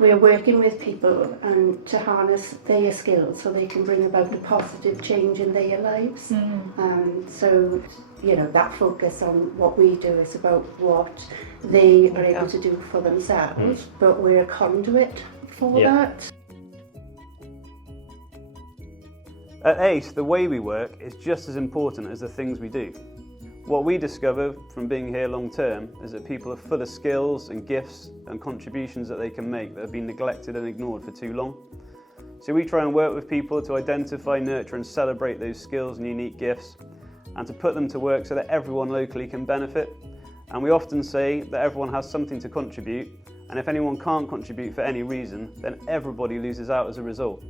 We're working with people and to harness their skills so they can bring about a positive change in their lives. So, you know, that focus on what we do is about what they are able to do for themselves, but we're a conduit for that. At ACE, the way we work is just as important as the things we do. What we discover from being here long term is that people are full of skills and gifts and contributions that they can make that have been neglected and ignored for too long. So we try and work with people to identify, nurture and celebrate those skills and unique gifts and to put them to work so that everyone locally can benefit. And we often say that everyone has something to contribute, and if anyone can't contribute for any reason, then everybody loses out as a result.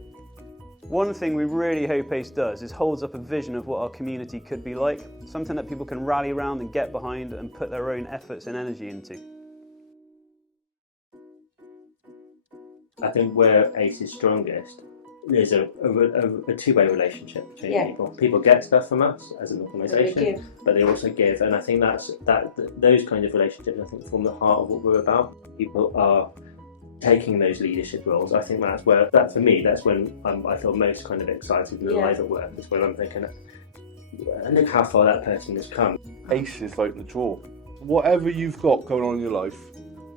One thing we really hope ACE does is holds up a vision of what our community could be like, something that people can rally around and get behind and put their own efforts and energy into. I think where ACE is strongest is a two-way relationship between people. People get stuff from us as an organisation, but they also give, and I think those kind of relationships I think form the heart of what we're about. People are taking those leadership roles. I think that's where, for me, that's when I feel most kind of excited and alive at work. Is when I'm thinking, look how far that person has come. ACE is like the draw. Whatever you've got going on in your life,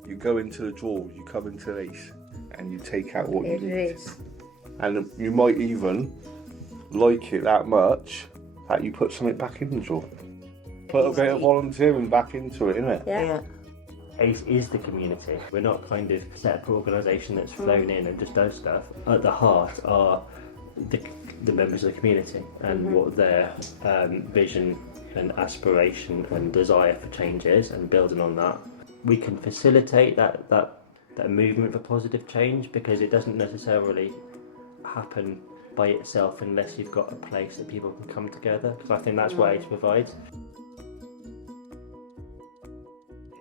you go into the draw, you come into ACE, and you take out what you need. And you might even like it that much that you put something back in the draw. Put a bit of volunteering back into it, innit? Yeah. ACE is the community. We're not kind of a separate organisation that's flown in and just does stuff. At the heart are the members of the community and what their vision and aspiration and desire for change is, and building on that. We can facilitate that movement for positive change, because it doesn't necessarily happen by itself unless you've got a place that people can come together, because I think that's what ACE provides.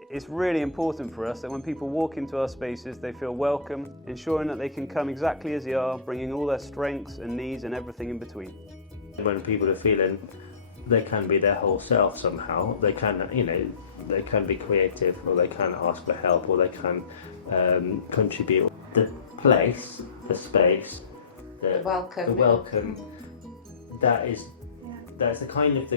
It's really important for us that when people walk into our spaces they feel welcome, ensuring that they can come exactly as they are, bringing all their strengths and needs and everything in between. When people are feeling they can be their whole self somehow, they can, they can be creative, or they can ask for help, or they can contribute. The place, the space, the welcome, that's the kind of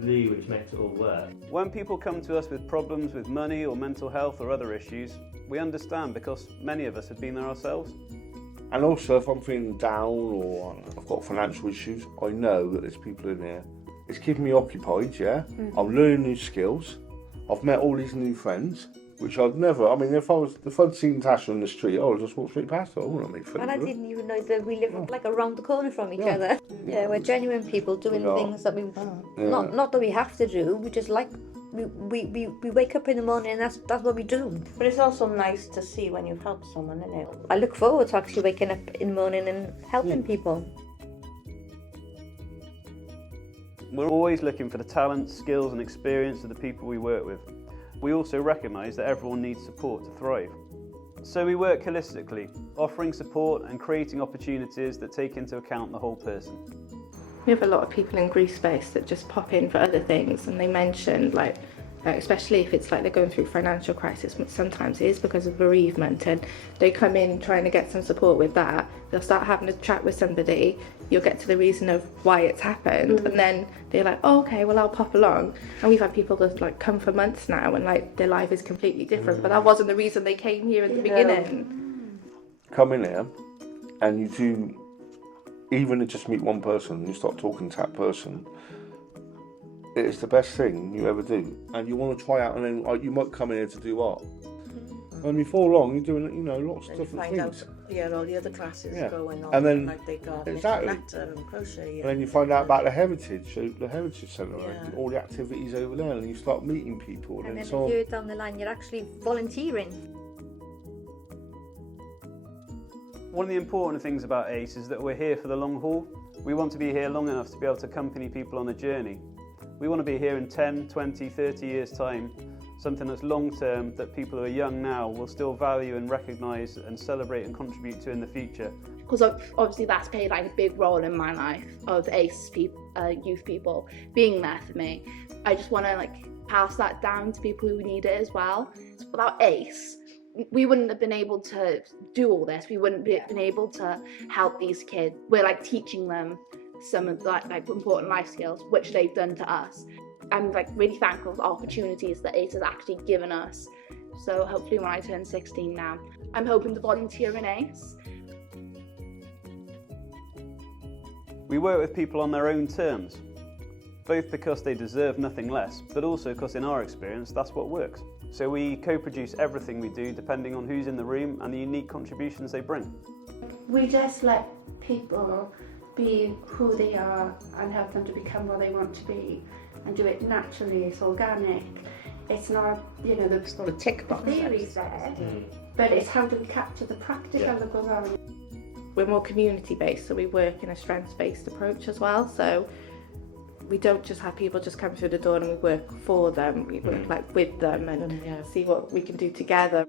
glue which makes it all work. When people come to us with problems with money or mental health or other issues, we understand, because many of us have been there ourselves. And also, if I'm feeling down or I've got financial issues, I know that there's people in here. It's keeping me occupied, I'm learning new skills. I've met all these new friends, which I'd never, if I'd seen Tasha on the street, I would just walk straight past her. I wouldn't make friends. And I didn't even know that we live like around the corner from each other. Yeah, we're genuine people doing things that we, not that we have to do, we just like, we wake up in the morning and that's what we do. But it's also nice to see when you've helped someone, isn't it? I look forward to actually waking up in the morning and helping people. We're always looking for the talent, skills and experience of the people we work with. We also recognise that everyone needs support to thrive. So we work holistically, offering support and creating opportunities that take into account the whole person. We have a lot of people in grief space that just pop in for other things, and they mention, especially if it's like they're going through financial crisis, sometimes it is because of bereavement, and they come in trying to get some support with that. They'll start having a chat with somebody, you'll get to the reason of why it's happened, and then they're like, oh, okay, well, I'll pop along. And we've had people that come for months now, and their life is completely different, but that wasn't the reason they came here at the beginning. Come in here and you do, even just meet one person and you start talking to that person, it's the best thing you ever do. And you want to try out, and then you might come in here to do art. And before long you're doing, lots of different things. All the other classes going on. And then they got exactly. and crochet. And then you find out about the Heritage Centre, and all the activities over there, and you start meeting people. And then a year down the line, you're actually volunteering. One of the important things about ACE is that we're here for the long haul. We want to be here long enough to be able to accompany people on a journey. We want to be here in 10, 20, 30 years' time, something that's long term, that people who are young now will still value and recognise and celebrate and contribute to in the future. Because obviously that's played a big role in my life of ACE youth people being there for me. I just want to pass that down to people who need it as well. Without ACE, we wouldn't have been able to do all this. We wouldn't have been able to help these kids. We're like teaching them some of the like important life skills, which they've done to us. I'm like really thankful for the opportunities that ACE has actually given us. So hopefully when I turn 16 now, I'm hoping to volunteer in ACE. We work with people on their own terms, both because they deserve nothing less, but also because in our experience, that's what works. So we co-produce everything we do depending on who's in the room and the unique contributions they bring. We just let people be who they are and help them to become what they want to be and do it naturally. It's organic. It's not, It's not a tick box. theories there, but it's how do we capture the practical that goes on. We're more community-based, so we work in a strengths-based approach as well. So we don't just have people just come through the door and we work for them. We work like with them and see what we can do together.